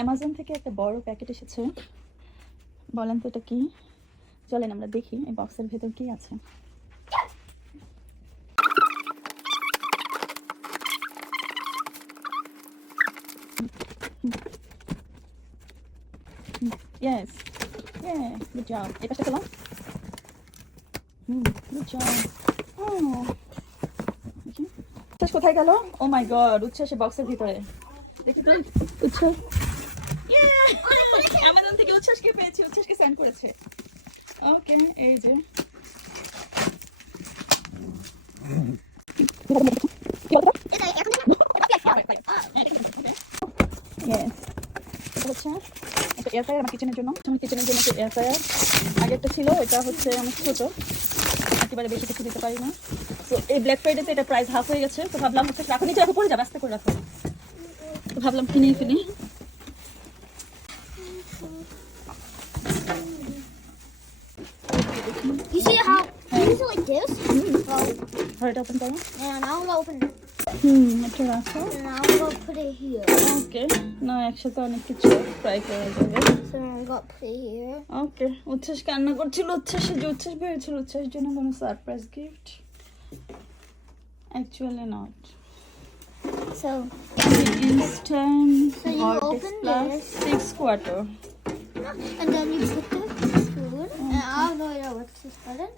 Amazon থেকে একটা বড় প্যাকেট এসেছে। বলেন তো এটা কি? চলেন আমরা দেখি এই বক্সের ভেতর কি আছে। Yes. Yeah, good job. এটা সাথে নাও। Good job. Oh. উচ্ছ্বাস কোথায় গেল? ও মাই গড, উচ্ছ্বাস বক্সের ভিতরে। দেখি তো উচ্ছ্বাস। অ্যামাজন থেকে উচ্ছ্বাসকে পেয়েছি, উচ্ছ্বাসকে সেন্ড করেছে। ওকে, এই যে এয়ার ফ্রায়ার আমার কিচেনের জন্য। আমার কিচেনের জন্য এয়ার ফ্রায়ার আগে একটা ছিল, এটা হচ্ছে অনেক ছোট, একেবারে বেশি কিছু দিতে পারি না। তো এই ব্ল্যাক ফ্রাইডেতে এটা প্রাইস হাফ হয়ে গেছে, তো ভাবলাম হচ্ছে রাখো, নিচে রাখো, পড়ে যাবে, আস্তে করে রাখো। তো ভাবলাম কিনেই ফেলি। You see how you use it like this? Hurry it open করো। And I'm gonna open it. এটা রাখো। And I'm gonna put it here. ওকে, না একসাথে অনেক কিছু ফ্রাই করা যাবে। So I'm gonna put it here. ওকে, উচ্ছ্বাস কান্না করছিল, উচ্ছ্বাসের যে উচ্ছ্বাস ভেবেছিল উচ্ছ্বাসের জন্য কোনো surprise gift, actually not. So Instant So you hot open plus this. 6 quarter. and then you put the spoon. And I don't know what's this button.